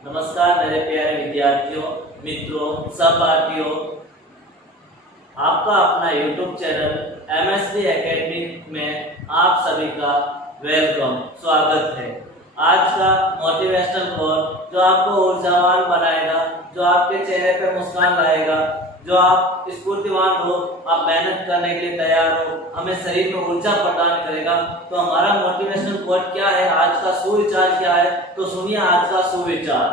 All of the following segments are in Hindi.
नमस्कार मेरे प्यारे विद्यार्थियों, मित्रों, सहपाठियों। आपका अपना YouTube चैनल MSD एकेडमिक में आप सभी का वेलकम, स्वागत है। आज का मोटिवेशनल कोट जो आपको ऊर्जावान बनाएगा, जो आपके चेहरे पे मुस्कान लाएगा, जो आप स्फूर्तिवान हो, आप मेहनत करने के लिए तैयार हो, हमें शरीर में ऊर्जा प्रदान करेगा। तो हमारा मोटिवेशनल कोट क्या है, आज का सुविचार क्या है, तो सुनिए आज का सुविचार।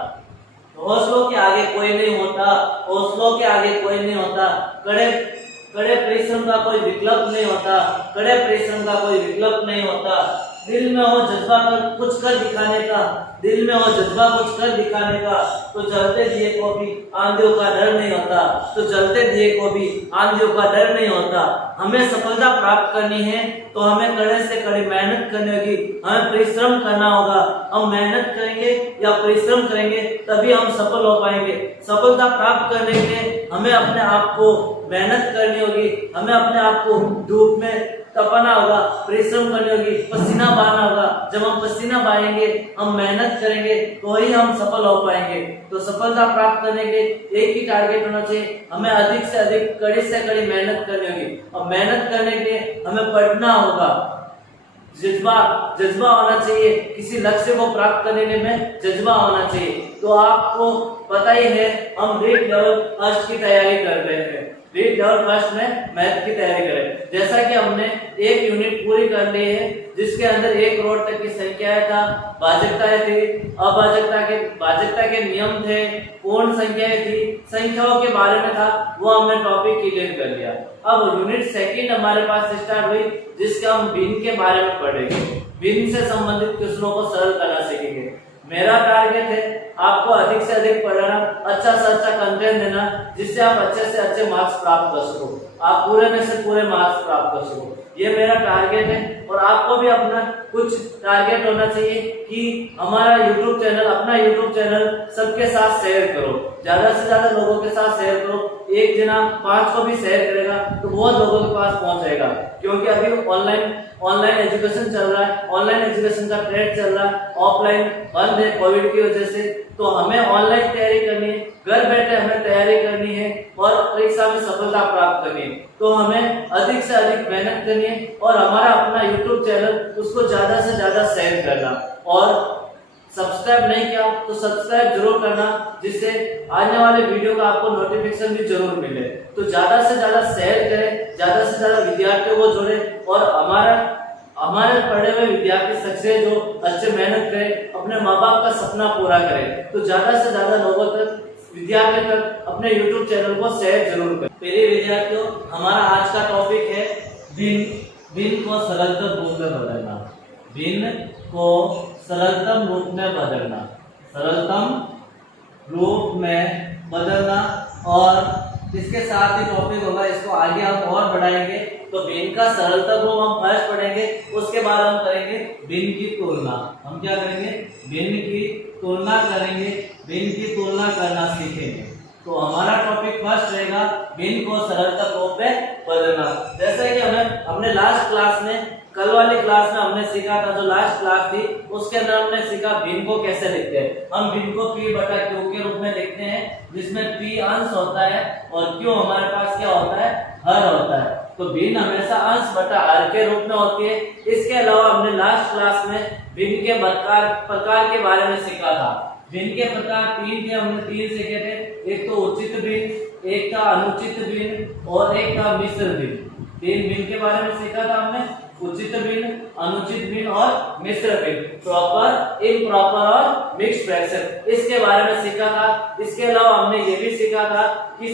हौसलों के आगे कोई नहीं होता, हौसलों के आगे कोई नहीं होता, कड़े परिश्रम का कोई विकल्प नहीं होता, कड़े परिश्रम का कोई विकल्प नहीं होता। दिल में हो जज्बा कुछ कर दिखाने का, दिल में हो जज्बा कुछ कर दिखाने का, तो जलते दिए को भी आंधियों का डर नहीं होता, तो जलते दिए को भी आंधियों का डर नहीं होता। हमें सफलता प्राप्त करनी है तो हमें कड़े से कड़ी मेहनत करनी होगी, हमें परिश्रम करना होगा। हम मेहनत करेंगे या परिश्रम करेंगे तभी हम सफल हो पाएंगे। सफलता प्राप्त करने के लिए हमें अपने आप को मेहनत करनी होगी, हमें अपने आप को धूप में तपाना होगा, परिश्रम करनी होगी, पसीना बहाना होगा। जब हम पसीना बहाएंगे, हम मेहनत करेंगे तो ही हम सफल हो पाएंगे। तो सफलता प्राप्त करने के एक ही टारगेट होना चाहिए, हमें अधिक से अधिक कड़ी से कड़ी मेहनत करनी होगी। और मेहनत करने के लिए हमें पढ़ना होगा, जज्बा होना चाहिए, किसी लक्ष्य को प्राप्त करने में जज्बा होना चाहिए। तो आपको पता ही है, हम रीट लेवल फर्स्ट की तैयारी कर रहे हैं, रीट लेवल फर्स्ट में मैथ की तैयारी करें। जैसा कि हमने एक यूनिट पूरी कर ली है, जिसके अंदर 1 करोड़ तक की संख्याएं था, भाजकताएं थी, भाजकता के नियम थे, पूर्ण संख्याएं थी, संख्याओं के बारे में था, वो हमने टॉपिक क्लियर कर लिया। अब यूनिट सेकंड हमारे पास स्टार्ट हुई, जिसके हम भिन्न के बारे में पढ़ेंगे, भिन्न से संबंधित क्वेश्चनों को सरल करना सीखेंगे। मेरा टारगेट है आपको अधिक से अधिक पढ़ाना, अच्छा से अच्छा कंटेंट देना, जिससे आप अच्छे से अच्छे मार्क्स प्राप्त कर सको, आप पूरे में से पूरे मार्क्स प्राप्त कर सको। ये मेरा टारगेट है। और आपको भी अपना कुछ टारगेट होना चाहिए कि हमारा YouTube चैनल, अपना YouTube चैनल सबके साथ शेयर करो, ज्यादा से ज्यादा लोगों के साथ शेयर करो। एक जना 5 को भी शेयर करेगा तो बहुत लोगों के पास पहुंच जाएगा। क्योंकि अभी ऑनलाइन एजुकेशन चल रहा है, ऑनलाइन एजुकेशन का ट्रेंड चल रहा है, ऑफलाइन बंद है कोविड की वजह से। तो हमें ऑनलाइन तैयारी करनी है, घर बैठे हमें तैयारी करनी है और परीक्षा में सफलता प्राप्त करनी है। तो हमें अधिक से अधिक मेहनत करनी है और हमारा अपना YouTube चैनल उसको ज्यादा से ज्यादा शेयर करना। और सब्सक्राइब नहीं किया तो सब्सक्राइब जरूर करना, जिससे आने वाले वीडियो का आपको नोटिफिकेशन भी जरूर मिले। तो ज्यादा से ज्यादा शेयर करें, ज्यादा से ज्यादा विद्यार्थियों को जोड़ें और हमारे पढ़े हुए विद्यार्थी सक्सेस जो अच्छे मेहनत करें, अपने माँ बाप का सपना पूरा करें। तो ज्यादा से ज्यादा लोगों तक, विद्यार्थियों तक अपने YouTube चैनल को शेयर जरूर करें। प्रिय विद्यार्थियों, हमारा आज का टॉपिक है भिन्न को सरलतम रूप में बदलना। भिन्न को सरलतम रूप में बदलना, सरलतम रूप में बदलना। और इसके साथ ही टॉपिक होगा, इसको आगे हम और बढ़ाएंगे। तो भिन्न का सरलतम रूप हम फर्स्ट पढ़ेंगे, उसके बाद हम करेंगे भिन्न की तुलना। हम क्या करेंगे? भिन्न की तुलना करेंगे, भिन्न की तुलना करना सीखेंगे। तो हमारा टॉपिक फर्स्ट रहेगा भिन्न को सरलतम रूप में बदलना। जैसे कि हमने लास्ट क्लास में, कल वाली क्लास में हमने सीखा था, जो लास्ट क्लास थी उसके अंदर हमने सीखा भिन्न को कैसे लिखते हैं। हम भिन्न को P बटा Q के रूप में लिखते हैं, जिसमें P अंश होता है और Q हमारे पास क्या होता है? हर होता है। तो भिन्न हमेशा अंश बटा हर के रूप में होती है। इसके अलावा हमने लास्ट क्लास में भिन्न के प्रकार के बारे में सीखा था। भिन्न के प्रकार 3 थे, हमने 3 सीखे थे। एक तो उचित भिन्न, एक था अनुचित भिन्न और एक था मिश्र भिन्न। 3 भिन्न के बारे में सीखा था हमने, उचित भिन्न, अनुचित भिन्न और मिश्र भिन्न, प्रॉपर, इम्प्रॉपर और मिक्स्ड फ्रैक्शन, इसके बारे में सीखा था। इसके अलावा हमने ये भी सीखा था कि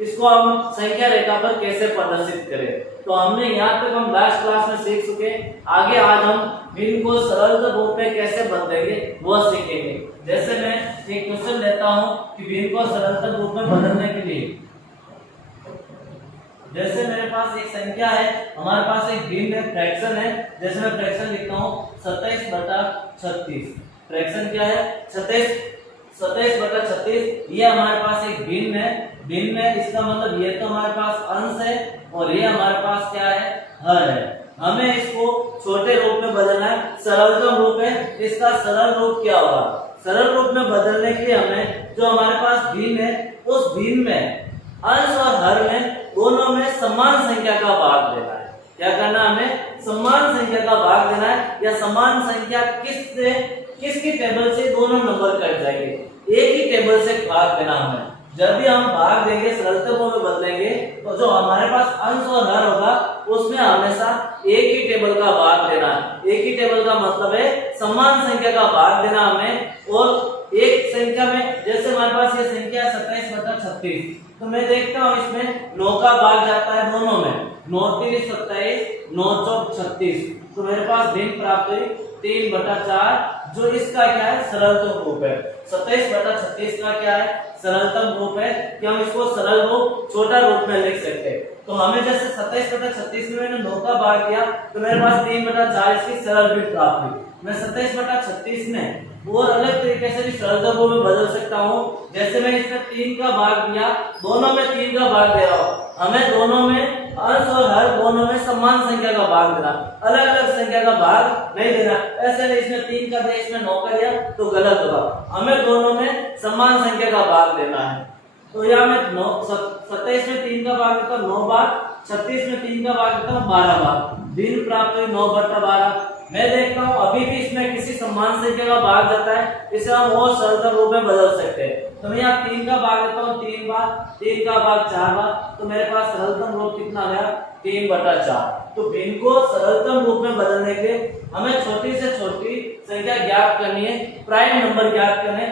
इसको हम संख्या रेखा पर कैसे प्रदर्शित करें। तो हमने यहाँ तक हम लास्ट क्लास में सीख चुके। आगे आज हम भिन्न को सरल रूप में कैसे बदलेंगे वो सीखेंगे। जैसे मैं एक क्वेश्चन लेता हूँ कि भिन्न को सरल रूप में बदलने के लिए, जैसे मेरे पास एक संख्या है, हमारे पास एक भिन्न है, फ्रैक्शन है। जैसे मैं फ्रैक्शन लिखता हूँ 27 बटा 36। फ्रैक्शन क्या है? 27 बटा 36। ये हमारे पास एक भिन्न है। भिन्न है इसका मतलब ये तो हमारे पास अंश है और ये हमारे पास क्या है? हर है। हमें इसको छोटे रूप में बदलना है, सरलतम रूप है। इसका सरल रूप क्या होगा? सरल रूप में बदलने के लिए हमें जो हमारे पास भिन्न है उस भिन्न में अंश और हर में दोनों में समान संख्या का भाग देना है। क्या करना है? हमें समान संख्या का भाग देना है, या समान संख्या किसकी टेबल से दोनों नंबर कट जाएंगे, एक ही टेबल से भाग देना हमें। जब भी हम भाग देंगे सरलतम में बदलेंगे तो जो हमारे पास अंश और हर होगा उसमें हमेशा एक ही टेबल का भाग देना है। एक ही टेबल का मतलब है समान संख्या का भाग देना हमें। और एक संख्या में जैसे हमारे पास ये संख्या 27/36, तो मैं देखता हूँ इसमें 9 का भाग जाता है दोनों में, 9 3 27, 9 4 36, तो मेरे पास भिन्न प्राप्त हुई 3/4, जो इसका क्या है? सरलतम रूप है। 27/36 का क्या है? सरलतम रूप है कि हम इसको सरल रूप छोटा रूप में लिख सकते हैं। तो हमें जैसे 27/36 में मैंने 9 का भाग किया तो मेरे पास 3/4 इसकी सरल भिन्न प्राप्त हुई। मैं 27/36 में और अलग तरीके से भी सरलतम रूप में बदल सकता हूँ। जैसे मैं इसमें 3 का भाग दिया, दोनों में 3 का भाग दे रहा हूँ, हमें दोनों में अंश और हर दोनों में समान संख्या का भाग देना, अलग अलग संख्या का भाग नहीं देना। ऐसे नहीं इसमें 3 का दिया इसमें 9 का दिया तो गलत होगा, हमें दोनों में समान संख्या का भाग देना है। तो यहाँ मैं 27 में 3 का भाग देता हूँ 9 बार, 36 में 3 का भाग देता हूँ 12 बार, भिन्न प्राप्त हुई 9/12। मैं देखता हूँ अभी भी इसमें किसी समान संख्या का भाग जाता है, इसे हम और सरल रूप में बदल सकते हैं। तो मैं यहाँ 3 का भाग देता हूँ 3 बार, 3 का भाग 4 बार, तो मेरे पास सरलतम रूप कितना गया? 3/4। तो भिन्न को सरलतम रूप में बदलने के हमें छोटी से छोटी संख्या ज्ञात करनी है, प्राइम नंबर ज्ञात करने।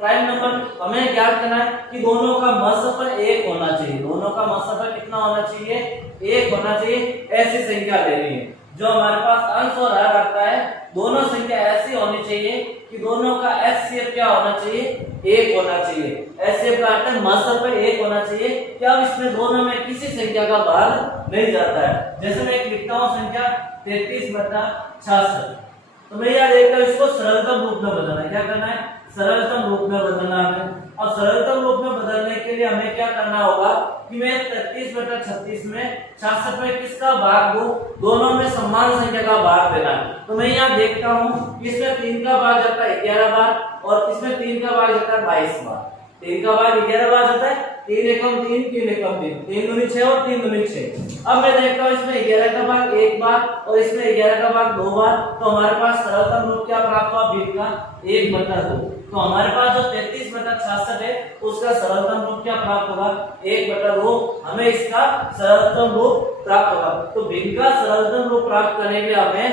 प्राइम नंबर हमें ज्ञात करना है कि दोनों का मसफल 1 होना चाहिए। दोनों का मसफल कितना होना चाहिए? 1 होना चाहिए। ऐसी संख्या लेनी है जो हमारे पास अंश और हर आता है, दोनों संख्या ऐसी होनी चाहिए कि दोनों का एचसीएफ क्या होना चाहिए? 1 होना चाहिए। एचसीएफ का अर्थ है मसफल 1 होना चाहिए। क्या इसमें दोनों में किसी संख्या का भाग नहीं जाता है। जैसे मैं एक लिखता हूँ संख्या 33/66, तो मैं यहाँ देखता हूँ इसको सरलतम रूप में बदलना है। क्या करना है? सरलतम रूप में बदलना है। और सरलतम रूप में बदलने के लिए हमें क्या करना होगा कि मैं 33/36 में 66 में किसका भाग दूं? दोनों में समान संख्या का भाग देना है। तो मैं यहाँ देखता हूँ इसमें 3 का भाग जाता है 11 बार और इसमें 3 का भाग जाता है 22 बार। 3 का भाग 11 बार जाता है, 3 एकम 3, 3 एकम 3, 3 दूनी 6 और 3 दूनी 6। अब मैं देखता हूँ इसमें 11 का भाग 1 बार और इसमें 11 का भाग 2 बार, तो हमारे पास सरलतम रूप क्या प्राप्त हुआ? भिन्न का 1/2। तो हमारे पास जो 33/66 है उसका सरलतम रूप क्या प्राप्त होगा? 1/2। हमें इसका सरलतम रूप प्राप्त होगा। तो भिन्न का सरलतम रूप प्राप्त करने के लिए हमें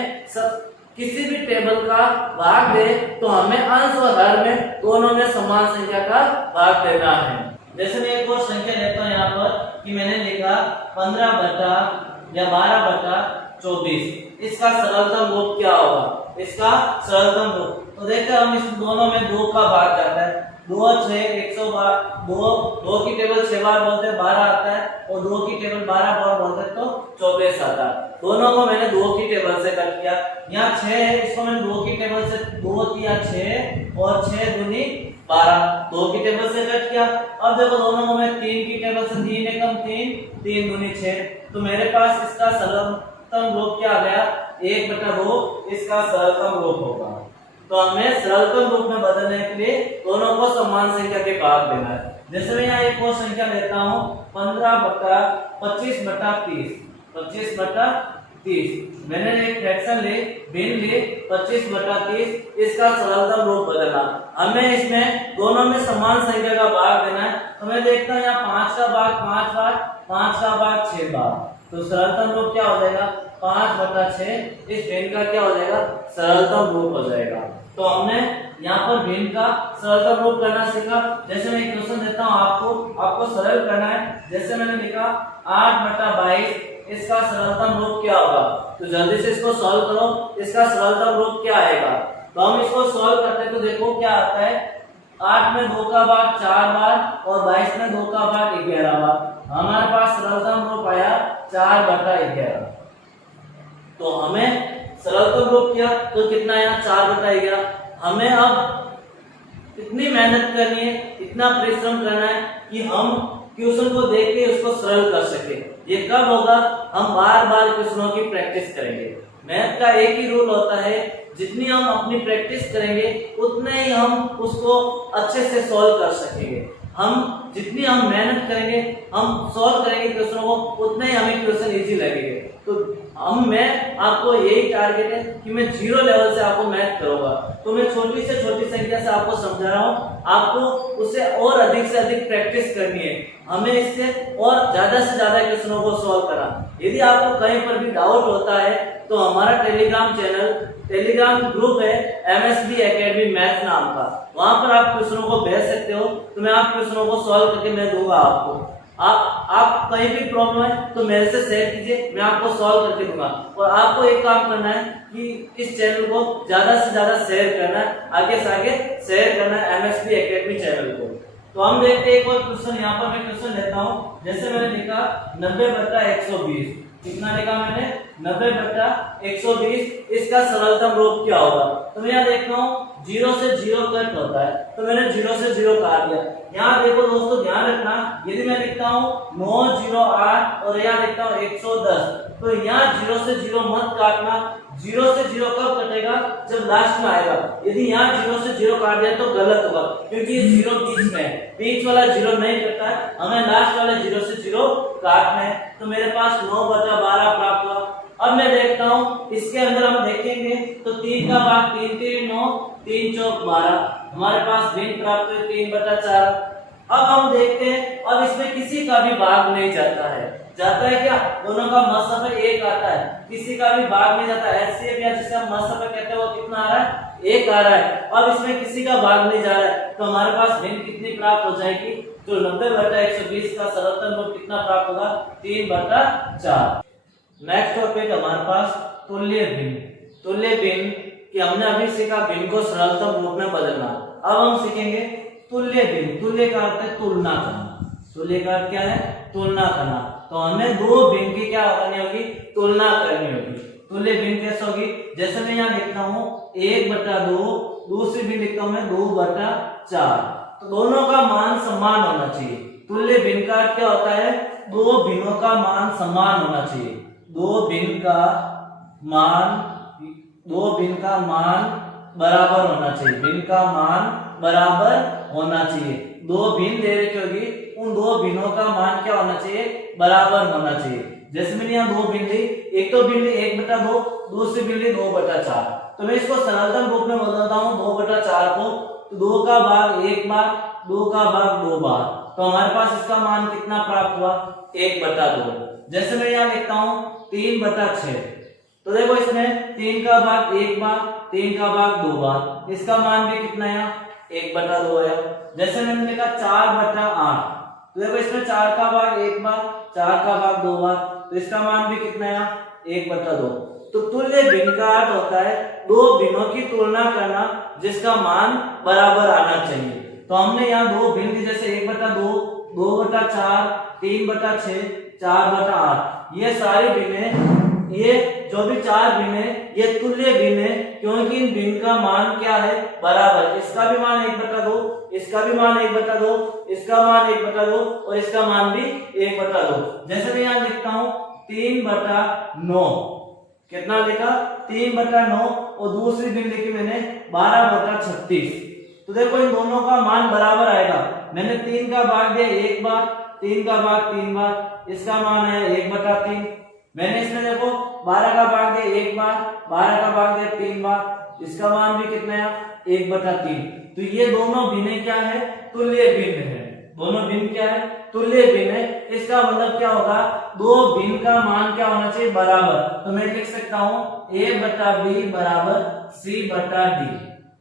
किसी भी टेबल का भाग दे तो हमें अंश और हर में दोनों में समान संख्या का भाग देना है। जैसे मैं एक और संख्या लेता हूँ यहाँ पर कि मैंने लिखा 12/24। इसका सरलतम रूप क्या होगा? इसका सरलतम रूप तो देखते हैं हम इस दोनों में 2 का भाग जाता है। 2 और 6 112, 2 की टेबल 6 बार बोलते हैं 12 आता है, और 2 की टेबल 12 बार बोलते हैं तो 24 आता है। दोनों को मैंने 2 की टेबल से कट किया। यहाँ 6 है, इसको मैंने 2 की टेबल से 2 किया 6 और 6 दूनी 12, 2 की टेबल से कट किया। अब देखो दोनों को मैं 3 की टेबल से 3 एकम 3, 3 दूनी 6, तो मेरे पास इसका सरलतम रूप क्या आ गया? 1/2 इसका सरलतम रूप होगा। तो हमें सरलतम रूप में बदलने के लिए दोनों को समान संख्या के भाग देना है। जैसे मैं यहाँ एक और संख्या लेता हूँ 15/25/30। 25/30 मैंने एक फ्रैक्शन ले, भिन्न ले 25/30, इसका सरलतम रूप बदलना। हमें इसमें दोनों में समान संख्या का भाग देना है। तो मैं देखता हूँ यहाँ 5 का भाग 5 बार, 5 का भाग 6 बार, तो सरलतम रूप क्या हो जाएगा? 5/6। इस भिन्न का क्या हो जाएगा? सरलतम रूप हो जाएगा। तो हमने यहाँ पर भिन्न का सरलतम रूप करना सीखा। जैसे मैं एक क्वेश्चन देता हूँ आपको सरल करना है। जैसे मैंने लिखा 8/22, इसका सरलतम रूप क्या होगा? तो जल्दी से इसको सॉल्व करो, इसका सरलतम रूप क्या आएगा? तो हम इसको सॉल्व करते हैं तो देखो क्या आता है। 8 में 2 का भाग 4 बार और 22 में 2 का भाग 11 बार, हमारे पास सरलतम रूप आया 4/11। तो हमें सरलतम रूप किया तो कितना आया? 4/11। हमें अब इतनी मेहनत करनी है, इतना परिश्रम करना है कि हम क्वेश्चन को देख के उसको सरल कर सके। ये कब होगा? हम बार बार क्वेश्चनों की प्रैक्टिस करेंगे। मैथ का एक ही रूल होता है, जितनी हम अपनी प्रैक्टिस करेंगे उतने ही हम उसको अच्छे से सॉल्व कर सकेंगे। हम जितनी हम मेहनत करेंगे, हम सॉल्व करेंगे क्वेश्चनों को, उतने ही हमें क्वेश्चन इजी लगेंगे। तो मैं आपको यही टारगेट है कि मैं 0 लेवल से आपको मैथ करूंगा। तो मैं छोटी से छोटी संख्या से आपको समझा रहा हूँ, आपको उससे और अधिक से अधिक प्रैक्टिस करनी है। हमें इससे और ज्यादा से ज्यादा क्वेश्चनों को सॉल्व करना। यदि आपको कहीं पर भी डाउट होता है तो हमारा टेलीग्राम ग्रुप है MSB एकेडमी मैथ नाम का, वहां पर आप क्वेश्चनों को भेज सकते हो। तो मैं आप क्वेश्चनों को सॉल्व करके मैं दूंगा आपको। आप कहीं भी प्रॉब्लम है तो मेरे से शेयर कीजिए, मैं आपको सॉल्व करके दूंगा। और आपको एक काम करना है कि इस चैनल को ज्यादा से ज्यादा शेयर करना है, आगे से आगे शेयर करना है MSB एकेडमी चैनल को। तो हम देखते हैं एक और क्वेश्चन। यहाँ पर मैं क्वेश्चन लेता हूँ, जैसे मैंने लिखा 90/120। कितना लिखा मैंने? 90/120। इसका सरलतम रूप क्या होगा? तो मैं यहाँ देखता हूँ 0 से 0 कट होता है, तो मैंने 0 से 0 काट दिया। यहाँ देखो दोस्तों, ध्यान रखना, यदि मैं लिखता हूँ 908 और यहाँ लिखता हूँ 110, तो यहाँ 0 से 0 मत काटना। 0 से 0 कब कटेगा? जब लास्ट में आएगा। यदि यहाँ 0 से 0 काट दिया तो गलत होगा, क्योंकि ये 0 बीच में है, बीच वाला 0 नहीं कटता है, हमें लास्ट वाले 0 से 0 काटना है। तो मेरे पास 9/12 प्राप्त हुआ। अब मैं देखता हूँ इसके अंदर हम देखेंगे तो 3 का भाग 3 3 9, 3 चौक 12, हमारे पास भिन्न प्राप्त हुए 3/4। अब हम देखते हैं, अब इसमें किसी का भी भाग नहीं जाता है। जाता है क्या? दोनों का मसफा 1 आता है, किसी का भी भाग नहीं जाता। HCF या जिसे हम मसफा कहते हैं वो कितना आ रहा है? 1 आ रहा है। अब इसमें किसी का भाग नहीं जा रहा है, तो हमारे पास भिन्न कितनी प्राप्त हो जाएगी? तो 90/120 का सरलतम रूप कितना प्राप्त होगा? 3/4। नेक्स्ट टॉपिक हमारे पास तुल्य भिन्न। तुल्य भिन्न कि हमने अभी सीखा भिन्न को सरलतम रूप में बदलना। अब हम सीखेंगे तुल्य भिन्न। तुल्य का अर्थ है तुलना करना। तुल्य का अर्थ क्या है? तुलना करना। तो हमें दो भिन्न की क्या करनी होगी? तुलना करनी होगी। तुल्य भिन्न कैसे होगी? जैसे मैं यहाँ लिखता हूँ 1/2, दूसरी भिन्न लिखता हूँ मैं 2/4। तो दोनों का मान समान होना चाहिए। तुल्य भिन्न का अर्थ क्या होता है? दो भिन्नों का मान समान होना चाहिए। दो भिन्न का मान बराबर होना चाहिए। भिन्न का मान बराबर होना चाहिए। दो भिन्न दे रखी होगी, उन दो भिन्नों का मान क्या होना चाहिए? बराबर होना चाहिए। जैसे मैंने यहाँ दो भिन्न ली, एक तो भिन्न 1/2, दूसरी भिन्न 2/4। तो मैं इसको सरलतम रूप में बदलता हूँ 2/4 को। तो 2 का भाग 1 बार, 2 का भाग 2 बार, तो हमारे पास इसका मान कितना प्राप्त हुआ? 1/2। जैसे मैं यहाँ लिखता हूँ 3/6, तो देखो इसमें 3 का भाग 1 बार, 3 का भाग 2 बार, इसका मान भी कितना है? 1/2 है। जैसे मैंने लिखा 4/8, तो देखो इसमें 4 का भाग 1 बार, 4 का भाग 2 बार, तो इसका मान भी कितना है? 1/2। तो तुल्य भिन्न का अर्थ होता है दो भिन्नों की तुलना करना जिसका मान बराबर आना चाहिए। तो हमने यहाँ दो भिन्न जैसे 1/2, 2/4, 3/6, 4/8, ये सारी भिन्न, ये जो भी 4 भिन्न है ये तुल्य भिन्न है, क्योंकि इन भिन्न का मान क्या है? बराबर। इसका भी मान 1/2, इसका भी मान 1/2, इसका मान 1/2 और इसका मान भी 1/2। जैसे मैं यहाँ लिखता हूँ 3/9, कितना लिखा? 3/9, और दूसरी भिन्न लिखी मैंने 12/36। तो देखो इन दोनों का मान बराबर आएगा। मैंने 3 का भाग दिया 1 बार, 3 का भाग 3 बार, इसका मान है 1/3। मैंने इसमें देखो 12 का भाग दिया 1 बार, 12 का भाग दिया 3 बार, इसका मान भी कितना है? 1/3। तो ये दोनों भिन्न क्या है? तुल्य भिन्न है। दोनों भिन्न क्या है? तुल्य भिन्न है। इसका मतलब क्या होगा? दो भिन्न का मान क्या होना चाहिए? बराबर। तो मैं लिख सकता हूँ A/B बराबर C/D।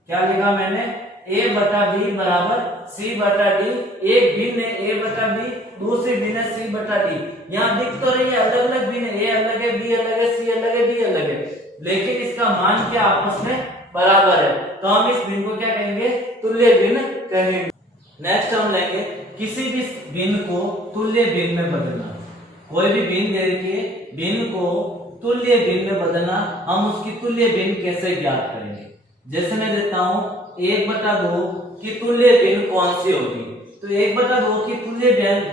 क्या लिखा मैंने? A/B बराबर C/D। एक भिन्न है A/B, दूसरी भिन्न है C/D। यहाँ दिख तो रही है अलग अलग भिन्न, A अलग है, B अलग है, C अलग है, D अलग है, लेकिन इसका मान क्या आपस में बराबर है। तो हम इस भिन्न को क्या कहेंगे? तुल्य भिन्न कहेंगे। नेक्स्ट हम लेंगे किसी भी भिन्न को तुल्य भिन्न में बदलना। कोई भी भिन्न दे रखिए, भिन्न को तुल्य भिन्न में बदलना, हम उसकी तुल्य भिन्न कैसे ज्ञात करेंगे? जैसे मैं देता हूँ 1/2 की तुल्य भिन्न कौन सी होगी? तो 1/2 की तुल्य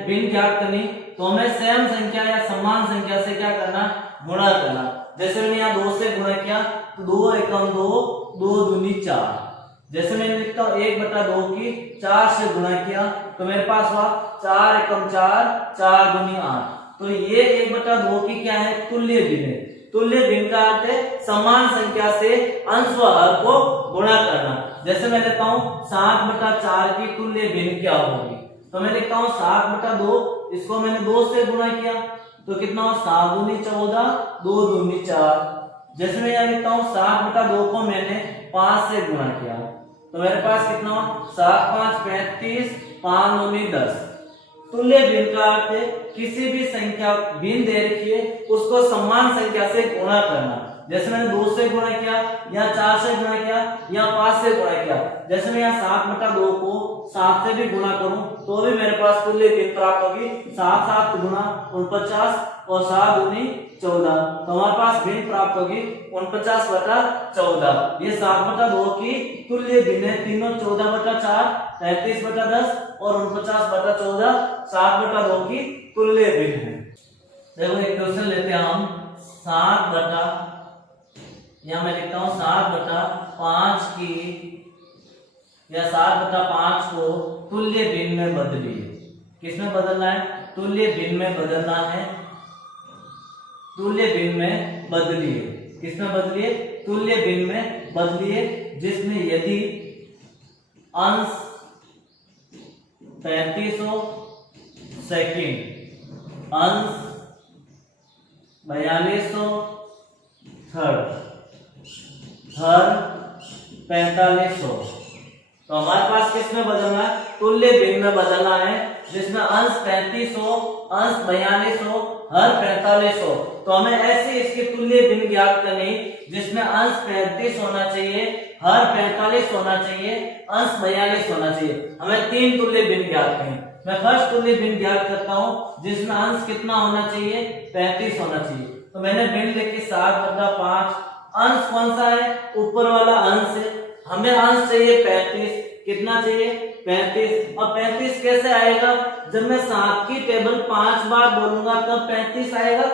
भिन्न ज्ञात करनी तो हमें सेम संख्या या समान संख्या से क्या करना? गुणा करना। जैसे मैंने यहाँ 2 से गुणा किया तो 2 एकम 2, 2 दूनी 4। जैसे मैंने लिखता हूँ 1/2 की 4 से गुणा किया तो मेरे पास हुआ 4 एकम 4, 4 दूनी 8। तो ये 1/2 की क्या है, तुल्य भिन्न है। तुल्य भिन्न का अर्थ है समान संख्या से अंश व हर को गुणा करना। जैसे मैं लेता हूँ 7/4 की तुल्य भिन्न क्या होगी, तो मैं लिखता हूँ 7/2, इसको मैंने 2 से गुणा किया तो कितना हो, 7 दूनी 14, 2 दूनी 4। जैसे मैं यहाँ लिखता हूँ 7/2 को मैंने 5 से गुणा किया तो मेरे पास कितना हो, 7 5 35, 5 दूनी 10। तुल्य भिन्न का अर्थ है किसी भी संख्या भिन्न दे रखी है उसको समान संख्या से गुणा करना। जैसे मैंने 2 से गुणा किया या 4 से गुणा किया या 5 से गुणा किया। जैसे मैं यहाँ 7/2 को 7 से भी गुणा करूं तो भी मेरे पास तुल्य भिन्न प्राप्त होगी। 7 7 गुणा 49 और 7 दूनी 14, तो हमारे पास भिन्न प्राप्त होगी 49/14। ये 7/2 की तुल्य भिन्न है। तीनों 14/4, 33/10 और 49/14 7/2 की तुल्य भिन्न है। देखो एक क्वेश्चन लेते हैं हम, 7 यहाँ मैं लिखता हूँ 7/5 की या 7/5 को तुल्य भिन्न में बदलिए। किसमें बदलना है, तुल्य भिन्न में बदलना है। तुल्य भिन्न में बदलिए, किसमें बदलिए, तुल्य भिन्न में बदलिए, जिसमें यदि अंश 35 हो, सेकंड अंश 42 हो, थर्ड हर 45 हो। तो हमारे पास किसमें बदलना है, तुल्य भिन्न में बदलना है, जिसमें अंश 35 हो, अंश 42 हो, हर 45 हो। तो हमें ऐसे इसकी तुल्य भिन्न ज्ञात करनी जिसमें अंश 35 होना चाहिए, हर 45 होना चाहिए, अंश 42 होना चाहिए। हमें 3 तुल्य भिन्न ज्ञात करनी। मैं फर्स्ट तुल्य भिन्न ज्ञात करता हूं जिसमें अंश कितना होना चाहिए, 35 होना चाहिए। तो मैंने भिन्न लिखी 7/5। अंश कौन सा है, ऊपर वाला अंश है। हमें अंश चाहिए 35, कितना चाहिए, 35। अब 35 कैसे आएगा, जब मैं 7 की टेबल 5 बार बोलूंगा तब 35 आएगा।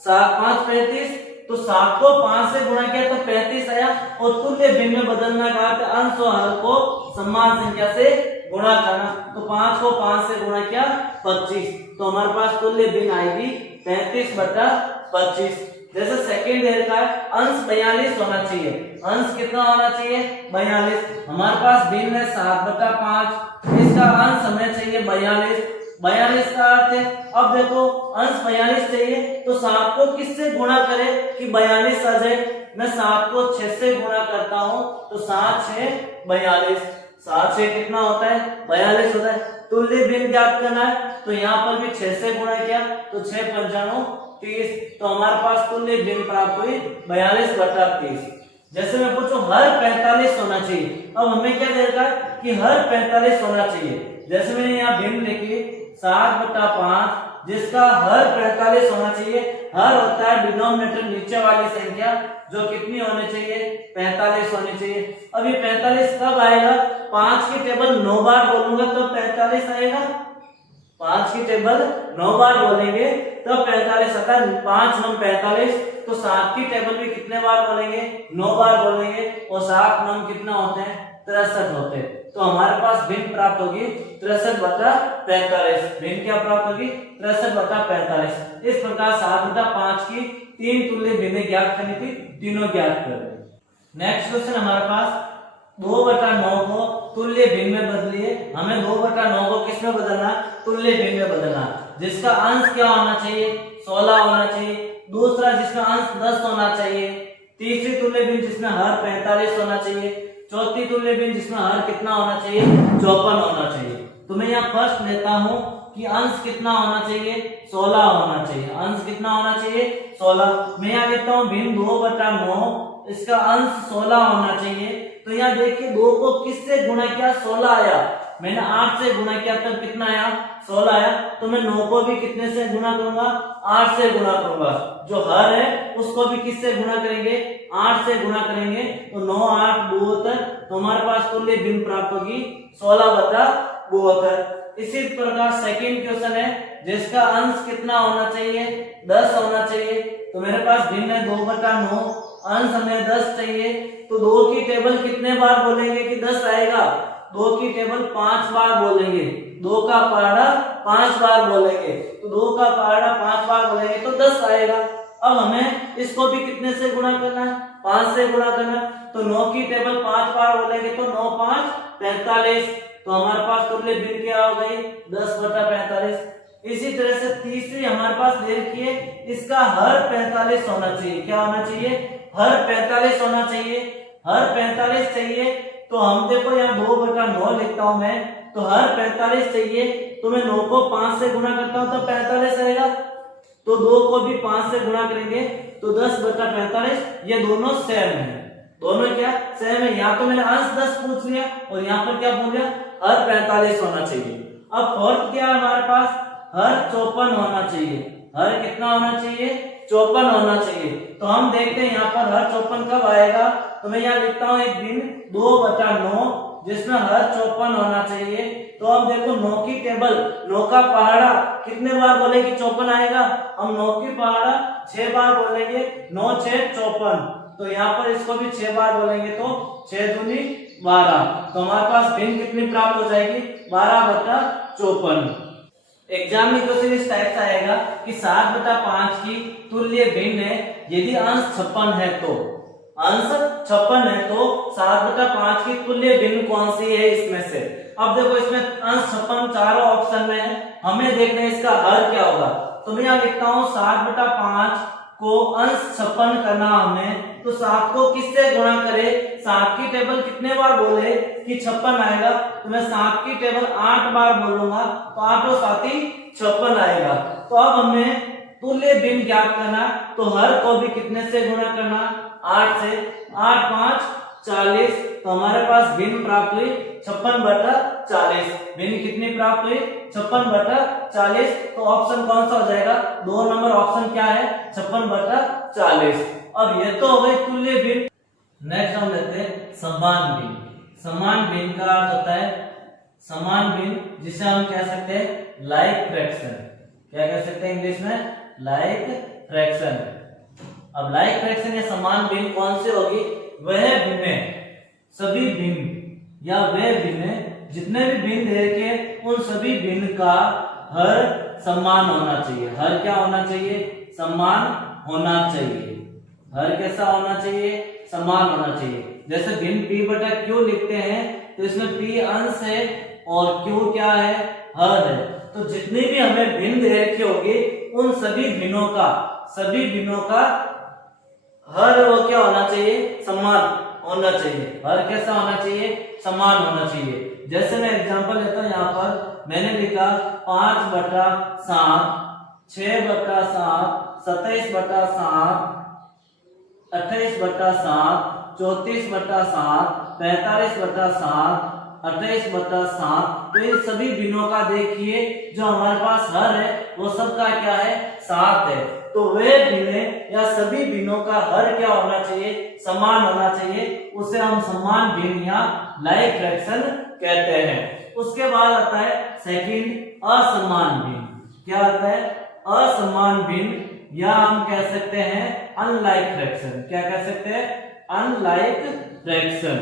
7 5 35, तो 7 को 5 से गुणा किया तो 35 आया। और तुल्य भिन्न में बदलना का अर्थ अंश और हर को समान संख्या से गुणा करना। तो 5 को 5 से गुणा किया 25, तो हमारे पास तुल्य भिन्न आएगी 35/25। जैसे सेकंड हेयर का अंश 42 होना चाहिए, अंश कितना होना चाहिए, 42। हमारे पास भिन्न है 7/5, इसका अंश हमें चाहिए 42। 42 का अर्थ है, अब देखो अंश 42 चाहिए तो 7 को किससे गुणा करें कि 42 आ जाए। मैं 7 को 6 से गुणा करता हूं तो 7 6 42, 7 6 कितना होता है, 42 होता है। तुल्य भिन्न ज्ञात करना है तो यहाँ पर भी 6 से गुणा किया तो 6 पंचाणु 30, तो हमारे पास तुल्य भिन्न प्राप्त हुई 42/30। जैसे मैं पूछूं हर 45 होना चाहिए, अब हमें क्या दे रखा है कि हर 45 होना चाहिए। जैसे मैंने यहाँ भिन्न लिखी 7/5, जिसका हर 45 होना चाहिए। हर होता है डिनोमिनेटर नीचे वाली संख्या, जो कितनी होनी चाहिए, 45 होनी चाहिए। अब ये 45 कब आएगा, 5 की टेबल 9 बार बोलूंगा तो 45 आएगा। 5 की टेबल 9 बार बोलेंगे तो 45 आता है। 5 9 45, तो 7 की टेबल भी कितने बार बोलेंगे, 9 बार बोलेंगे। और 7 9 कितना होते हैं, 63 होते हैं। तो हमारे पास भिन्न प्राप्त होगी 63/45। भिन्न क्या प्राप्त होगी, 63/45। इस प्रकार 7/5 की 3 तुल्य भिन्न ज्ञात करनी थी, तीनों ज्ञात कर रहे। नेक्स्ट क्वेश्चन हमारे पास 2/9 को तुल्य भिन्न में बदलिए। हमें 2/9 को किस में बदलना, तुल्य भिन्न में बदलना। जिसका अंश क्या होना चाहिए, 16 होना चाहिए। दूसरा जिसका अंश 10 होना चाहिए। तीसरी तुल्य भिन्न जिसमें हर 45 होना चाहिए। चौथी तुल्य भिन्न जिसमें हर कितना होना चाहिए, 54 होना चाहिए। तो मैं यहाँ फर्स्ट लेता हूं कि अंश कितना होना चाहिए, 16 होना चाहिए। अंश कितना होना चाहिए, 16। मैं यहाँ लेता हूँ भिन्न 2/9, इसका अंश 16 होना चाहिए। तो यहाँ देखिए 2 को किससे गुणा किया, 16 आया। मैंने 8 से गुणा किया तब कितना आया, 16 आया। तो मैं 9 को भी कितने से गुणा करूंगा, 8 से गुणा करूंगा। जो हर है उसको भी किससे गुणा करेंगे, 8 से गुणा करेंगे। तो 9 8 72, तो हमारे पास तुल्य भिन्न प्राप्त होगी 16/72। इसी प्रकार सेकंड क्वेश्चन है जिसका अंश कितना होना चाहिए, 10 होना चाहिए। तो मेरे पास भिन्न है 2/9, अंश हमें 10 चाहिए। तो 2 की टेबल कितने बार बोलेंगे कि 10 आएगा? 2 की टेबल 5 बार बोलेंगे, 2 का पहाड़ा 5 बार बोलेंगे, तो 2 का पहाड़ा 5 बार बोलेंगे तो 10 आएगा। अब हमें इसको भी कितने से गुणा करना है? 5 से गुणा करना है। तो 9 की टेबल 5 बार बोलेंगे तो 9 5 45। तो हमारे पास तुल्य भिन्न क्या हो गई? 10/45। इसी तरह से तीसरी हमारे पास दे रखी है, इसका हर 45 होना चाहिए। क्या होना चाहिए? हर 45 होना चाहिए। हर 45 चाहिए तो हम देखो यहाँ 2/9 लिखता हूं मैं, तो हर 45 चाहिए तो मैं 9 को 5 से गुणा करता हूं तो 45 आएगा। तो 2 को भी 5 से गुणा करेंगे तो 10/45। ये दोनों सेम है, दोनों क्या सेम है। यहाँ तो मैंने अंश 10 पूछ लिया और यहाँ पर क्या बोल लिया? हर 45 होना चाहिए। अब फोर्थ क्या है हमारे पास? हर 54 होना चाहिए। हर कितना होना चाहिए? 54 होना चाहिए। तो हम देखते हैं यहाँ पर हर 54 कब आएगा। तो मैं यहाँ लिखता हूँ एक दिन 2/9 जिसमें हर 54 होना चाहिए। तो अब देखो 9 की टेबल, 9 का पहाड़ा कितने बार बोलेगी 54 आएगा? हम 9 की पहाड़ा 6 बार बोलेंगे, 9 6 54। तो यहाँ पर इसको भी 6 बार बोलेंगे तो 6 दूनी 12। तो हमारे पास भिन्न कितनी प्राप्त हो जाएगी? 12/54। एग्जाम में क्वेश्चन इस टाइप का आएगा कि 7/5 की तुल्य भिन्न है यदि अंश 56 है तो। अंश 56 है तो 7/5 की तुल्य भिन्न कौन सी है इसमें से? अब देखो इसमें अंश 56 चारों ऑप्शन में है, हमें देखना है इसका हर क्या होगा। तो मैं यहाँ लिखता हूँ 7/5 को अंश 56 करना हमें, तो 7 को किससे गुणा करे? 7 की टेबल कितने बार बोले कि 56 आएगा? तो मैं 7 की टेबल 8 बार बोलूंगा तो 8 और 7 ही 56 आएगा। तो अब हमें तुल्य भिन्न ज्ञात करना, तो हर को भी कितने से गुणा करना? 8 से। 8 5 40। तो हमारे पास भिन्न प्राप्त हुई 56/40। भिन्न कितनी प्राप्त हुई? 56/40। तो ऑप्शन कौन सा हो जाएगा? 2 नंबर ऑप्शन क्या है? 56/40। अब ये तो हो गई तुल्य भिन्न। नेक्स्ट हम लेते हैं समान भिन्न। समान भिन्न का अर्थ होता है समान भिन्न, जिसे हम कह सकते हैं लाइक फ्रैक्शन। क्या कह सकते हैं इंग्लिश में? Like fraction. अब लाइक फ्रैक्शन या समान भिन्न कौन सी होगी? वह भिन्न, सभी भिन्न या वह भिन्न जितने भी भिन्न दे रखे उन सभी भिन्न का हर समान होना चाहिए। हर क्या होना चाहिए? समान होना चाहिए। हर कैसा होना चाहिए? समान होना चाहिए। जैसे भिन्न p/q लिखते हैं तो इसमें p अंश है और q क्या है? हर है। तो जितनी भी हमें भिन्न दे रखी होगी उन सभी भिन्नों का हर वो क्या होना चाहिए? समान होना चाहिए। हर कैसा होना चाहिए? समान होना चाहिए। जैसे मैं एग्जांपल लेता हूं, यहाँ पर मैंने लिखा 5/7, 6/7, 27/7, 28/7, 34/7, 45/7, 28/7। तो इन सभी भिन्नों का देखिए जो हमारे पास हर है वो सबका क्या है? 7 है। तो वे भिन्न या सभी भिन्नों का हर क्या होना चाहिए? समान होना चाहिए। उसे हम समान भिन्न या लाइक फ्रैक्शन कहते हैं। उसके बाद आता है सेकंड असमान भिन्न। क्या आता है? असमान भिन्न या हम कह सकते हैं अनलाइक फ्रैक्शन। क्या कह सकते हैं? Unlike fraction.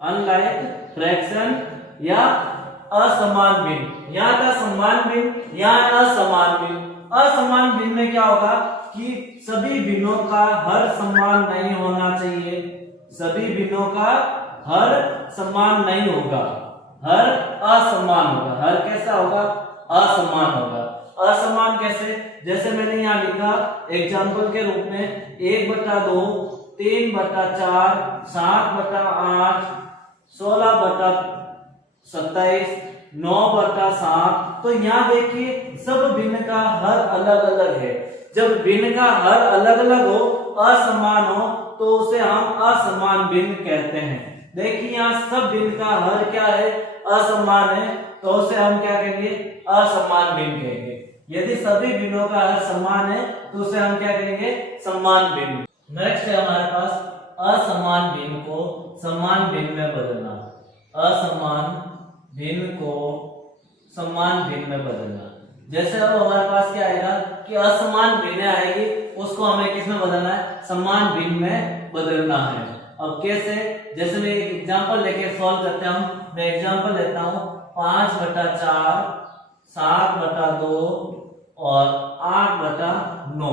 अनलाइक फ्रैक्शन या असमान भिन्न, या था समान भिन्न या असमान भिन्न। असमान भिन्न में क्या होगा कि सभी भिन्नों का हर समान नहीं होना चाहिए। सभी भिन्नों का हर समान नहीं होगा, हर असमान होगा। हर कैसा होगा? असमान होगा। असमान कैसे? जैसे मैंने यहाँ लिखा एग्जाम्पल के रूप में 1/2, 3/4, 7/8, 16/27, 9/7। तो यहाँ देखिए सब भिन्न का हर अलग अलग है। जब भिन्न का हर अलग अलग हो, असमान हो, तो उसे हम असमान भिन्न कहते हैं। देखिए यहाँ सब भिन्न का हर क्या है? असमान है, तो उसे हम क्या कहेंगे? असमान भिन्न कहेंगे। यदि सभी भिन्नों का हर समान है तो उसे हम क्या कहेंगे? समान भिन्न। नेक्स्ट है हमारे पास असमान भिन्न को समान भिन्न में बदलना। असमान भिन्न समान भिन्न में बदलना। जैसे अब हमारे पास क्या आएगा कि असमान भिन्न आएगी, उसको हमें किस में बदलना है, समान भिन्न में बदलना है। अब कैसे, जैसे मैं एक एग्जांपल लेके सॉल्व करते हैं। मैं एग्जांपल लेता हूँ 5/4, 7/2 और 8/9।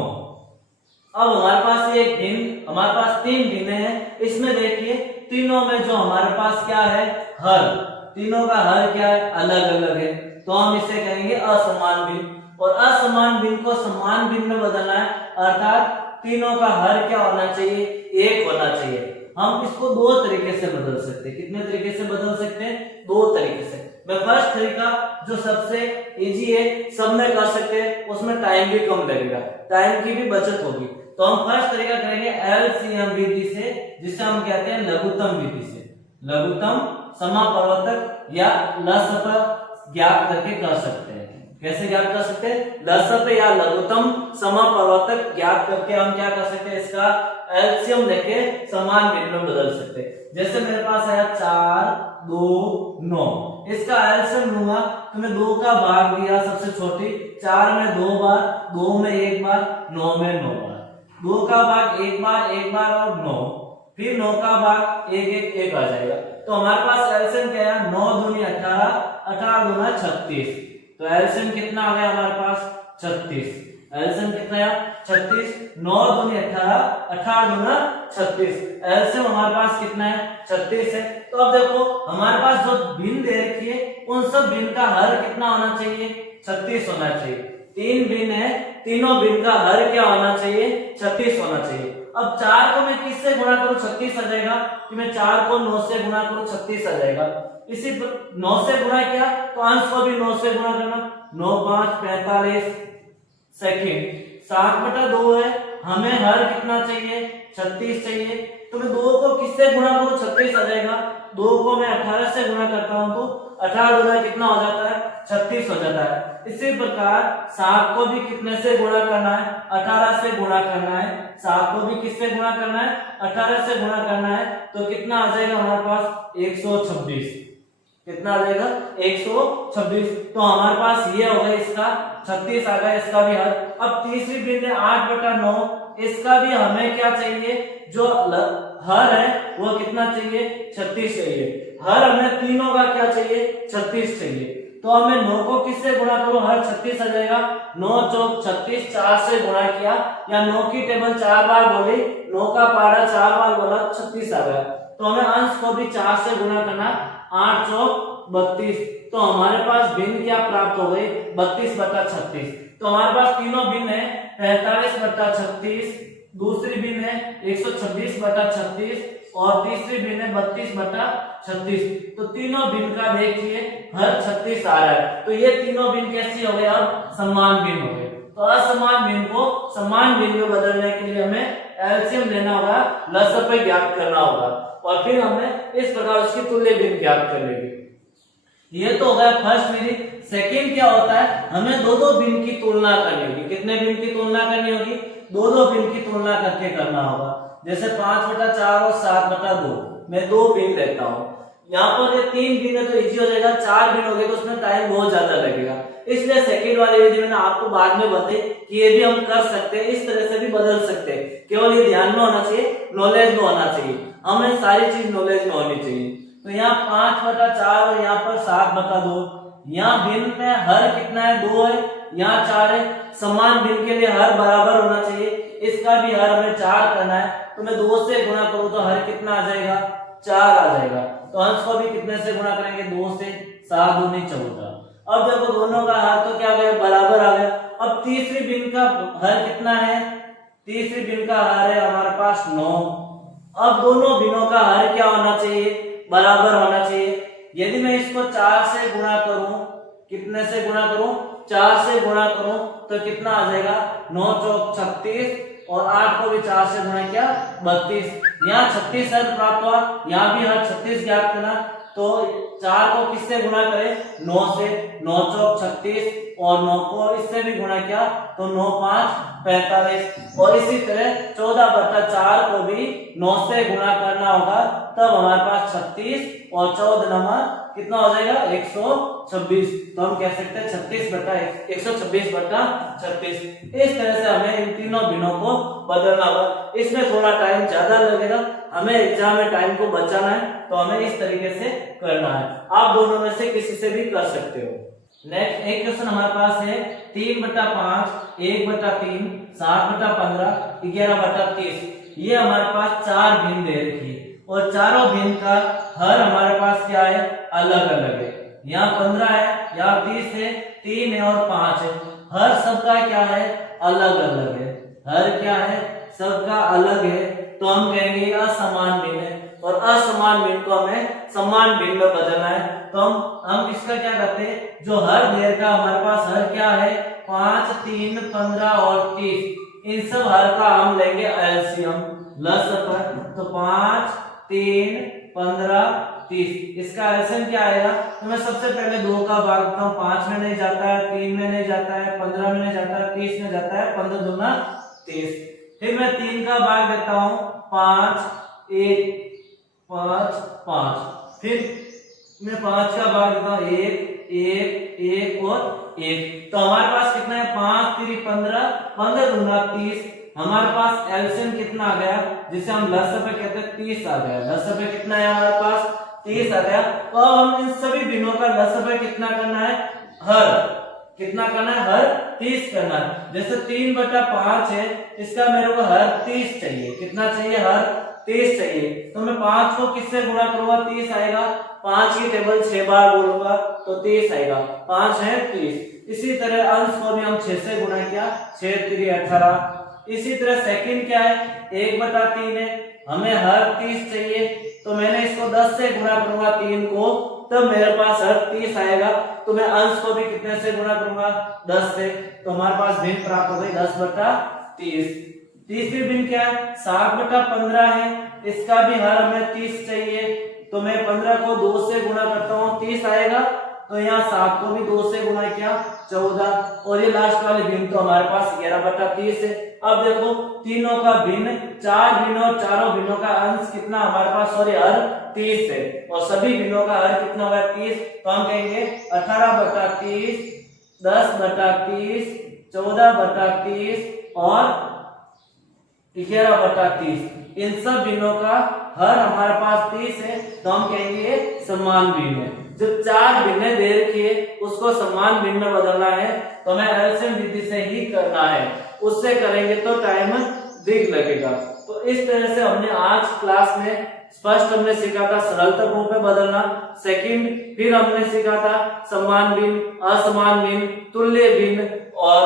अब हमारे पास एक भिन्न, हमारे पास 3 भिन्न है। इसमें देखिए तीनों में जो हमारे पास क्या है, हर, तीनों का हर क्या है, अलग अलग है। तो हम इसे कहेंगे असमान भिन्न, और असमान भिन्न को समान भिन्न में बदलना है, अर्थात तीनों का हर क्या होना चाहिए, 1 होना चाहिए। हम इसको 2 तरीके से बदल सकते हैं। कितने तरीके से बदल सकते हैं, 2 तरीके से। मैं फर्स्ट तरीका जो सबसे इजी है, सब में कर सकते हैं, उसमें टाइम भी कम लगेगा, टाइम की भी बचत होगी। तो हम फर्स्ट तरीका करेंगे एलसीएम विधि से, जिसे हम कहते हैं लघुत्तम विधि से। लघुत्तम समापवर्तक या लसप ज्ञात करके कर सकते हैं। कैसे ज्ञात कर सकते हैं, लसप या लघुत्तम समापवर्तक ज्ञात करके हम क्या कर सकते हैं, इसका एलसीएम लेके समान भिन्न में बदल सकते हैं। जैसे मेरे पास आया 4, 2, 9, इसका एलसीएम लूंगा तो मैं 2 का भाग दिया सबसे छोटी, 4 में 2 बार, 2 में 1 बार, 9 में 9 बार, 2 का भाग 1 बार, 1 बार और 9, फिर 9 का भाग 1 आ जाएगा। तो हमारे पास एलसीएम क्या है, 9 दूनी 18, 18 दूना 36। तो एलसीएम कितना आ गया हमारे पास, 36। एलसीएम कितना है, 36। 9 दूनी 18, 18 दूना 36। एलसीएम हमारे पास कितना है, 36 है। तो अब देखो हमारे पास जो भिन्न दे रखी है, उन सब भिन्न का हर कितना होना चाहिए, 36 होना चाहिए। 3 भिन्न है, तीनों भिन्न का हर क्या होना चाहिए, 36 होना चाहिए। अब 4 को मैं किससे गुणा करूं, 36 आ जाएगा। कि मैं 4 को 9 से गुणा करूं, 36 आ जाएगा। इसी 9 से गुणा किया तो अंश को भी 9 से गुणा करना, 9 5 45 सेकंड। 7/2 है, हमें हर कितना चाहिए, 36 चाहिए। तो मैं 2 को किससे गुणा करूं, 36 आ जाएगा। 2 को मैं 18 से गुणा करता हूं तो 18 गुना कितना हो जाता है, 36 हो जाता है। इसी प्रकार 7 को भी कितने से गुणा करना है, 18 से गुणा करना है। 7 को भी किससे गुणा करना है, 18 से गुणा करना है। तो कितना आ जाएगा हमारे पास, 126। कितना आ जाएगा, 126। तो हमारे पास ये हो गया, इसका 36 आ गया, इसका भी हर। अब तीसरी भिन्न 8/9, इसका भी हमें क्या चाहिए, जो हर है वो कितना चाहिए, 36 चाहिए। हर हमें तीनों का क्या चाहिए, 36 चाहिए। तो हमें 9 को किससे गुणा करो, हर 36 आ जाएगा। 9 चौक 36, 4 से गुणा किया, या 9 की टेबल 4 बार बोली, 9 का पारा 4 बार बोला, 36 आ गया। तो हमें अंश को भी 4 से गुणा करना, 8 चौक 32। तो हमारे पास भिन्न क्या प्राप्त हो गई, 32/36। तो हमारे पास तीनों भिन्न है, 45/36, दूसरी भिन्न है 126/36 और तीसरी भिन्न है 32/36। तो तीनों भिन्न का देखिए हर 36 आ रहा है। तो ये तीनों भिन्न कैसी हो गए, अब समान भिन्न हो गए। तो असमान भिन्न को समान भिन्न में बदलने के लिए हमें एलसीएम लेना होगा, लसप ज्ञात करना होगा, और फिर हमें इस प्रकार उसकी तुल्य भिन्न ज्ञात कर लेंगे। ये तो हो गया फर्स्ट विधि। सेकंड क्या होता है, हमें दो भिन्न की तुलना करनी होगी। कितने भिन्न की तुलना करनी होगी, दो भिन्न की तुलना करके करना होगा। जैसे 5/4 और 7/2 मैं 2 भिन्न लेता हूँ। यहाँ पर ये 3 भिन्न है तो इजी हो जाएगा, 4 भिन्न हो गए तो उसमें टाइम बहुत ज्यादा लगेगा। इसलिए सेकंड वाली विधि मैंने आपको बाद में बताई कि ये भी हम कर सकते हैं, इस तरह से भी बदल सकते हैं। केवल ये ध्यान में होना चाहिए, नॉलेज में होना चाहिए, हमें सारी चीज नॉलेज में होनी चाहिए। तो यहाँ 5/4 और यहाँ पर 7/2। यहाँ भिन्न में हर कितना है, 2 है, यहाँ 4 है। समान भिन्न के लिए हर बराबर होना चाहिए, इसका भी हर हमें 4 करना है। तो मैं 2 से गुणा करूं तो हर कितना आ जाएगा, 4 आ जाएगा। तो अंश को भी कितने से गुणा करेंगे, 2 से, 7 दूनी 14। अब देखो दोनों का हर तो क्या गया, बराबर आ गया। अब तीसरी भिन्न का हर कितना है, तीसरी भिन्न का हर है हमारे पास 9। अब दोनों भिन्नों का हर क्या होना चाहिए, बराबर होना चाहिए। यदि मैं इसको 4 से गुणा करूं, कितने से गुणा करूं, 4 से गुणा करूं तो कितना आ जाएगा, 9 चौक 36 और 8 को भी 4 से गुणा किया 32। यहाँ 36 हर प्राप्त हुआ, यहाँ भी हर 36 ज्ञात करना। तो 4 को किससे गुणा करें, 9 से, 9 चौक 36 और 9 को इससे भी गुणा किया तो 9 5 45 और इसी तरह 14/4 को भी 9 से गुणा करना होगा, तब हमारे पास 36 और 14 नंबर कितना हो जाएगा 126। तो हम कह सकते हैं 126/36। इस तरह से हमें इन तीनों भिन्नों को बदलना होगा। इसमें थोड़ा टाइम ज्यादा लगेगा, हमें एग्जाम में टाइम को बचाना है, तो हमें इस तरीके से करना है। आप दोनों में से किसी से भी कर सकते हो। नेक्स्ट एक क्वेश्चन हमारे पास है 3/5, 1/3, 7/15, 11/30। ये हमारे पास 4 भिन्न दे रखी है और चारों भिन्न का हर हमारे पास क्या है, अलग अलग है। यहाँ 15 है, यहाँ 30 है, 3 है और 5 है। हर सबका क्या है, अलग अलग है। हर क्या है, सबका अलग है, तो हम कहेंगे असमान भिन्न है और असमान भिन्न को हमें समान भिन्न में बदलना है। तो हम इसका क्या करते हैं, जो हर देर का हमारे पास हर क्या है 5, 3, 15 और 30, इन सब हर का हम लेंगे एलसीएम लसअ। तो 5, 3, 15, 30 इसका एलसीएम क्या आएगा। तो मैं सबसे पहले 2 का भाग देता हूँ, 5 में नहीं जाता है, 3 में नहीं जाता है, 15 में नहीं जाता है, 30 में जाता है, 15 दूना 30। फिर मैं 3 का भाग देता हूँ, 5, 1, 5, 5। फिर मैं 5 का भाग देता हूँ, 1, 1, 1 और 1। तो हमारे पास कितना है 5, 3, 15, 15 दूना 30। हमारे पास एलसीएम कितना आ गया, जिसे हम लसअ पे कहते हैं 30 आ गया। लसअ पे कितना है हमारे पास 30 आ गया। तो हम इन सभी भिन्नों का लसअ पे कितना करना है, हर कितना करना है, हर 30 करना है। जैसे 3/5 है, इसका मेरे को हर 30 चाहिए। कितना चाहिए, हर 30 चाहिए। तो मैं 5 को किससे गुणा करूंगा, 30 आएगा। 5 की टेबल 6 बार बोलूंगा तो 30 आएगा। 5 है 30। इसी तरह अंश को भी हम 6 से गुणा किया, 6 3 18। इसी तरह सेकंड क्या है, 1/3 है, हमें हर 30 चाहिए। तो मैंने इसको 10 से गुणा करूंगा 3 को, तब मेरे पास हर 30 आएगा। तो मैं अंश को भी कितने से गुणा करूंगा, 10 से। तो हमारे पास भिन्न प्राप्त हो गई 10/30। तीसरी भिन्न क्या है, 7/15 है, इसका भी हर हमें 30 चाहिए। तो मैं 15 को 2 से गुणा करता हूँ, 30 आएगा। तो यहाँ 7 को भी 2 से गुणा किया, 14। और ये लास्ट वाली भिन्न तो हमारे पास 11/30 है। अब देखो तीनों का भिन्न, 4 भिन्न और चारों भिन्नों का अंश कितना हमारे पास, सॉरी हर 30 है, और सभी भिन्नों का हर कितना होगा 30। तो हम कहेंगे 18/30, 10/30, 14/30 और 11/30। इन सब भिन्नों का हर हमारे पास 30 है, तो हम कहेंगे समान भिन्न है। जब 4 भिन्न दे रखी है, उसको समान भिन्न में बदलना है, तो हमें एलसीएम विधि से ही करना है। उससे करेंगे तो टाइम अधिक लगेगा। तो इस तरह से हमने आज क्लास में फर्स्ट हमने सीखा था सरलता रूप में बदलना, सेकंड फिर हमने सीखा था समान भिन्न, असमान भिन्न, तुल्य भिन्न और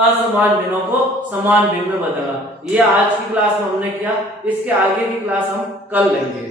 असमान भिन्नों को समान भिन्न में बदलना। ये आज की क्लास में हमने किया। इसके आगे की क्लास हम कल लेंगे।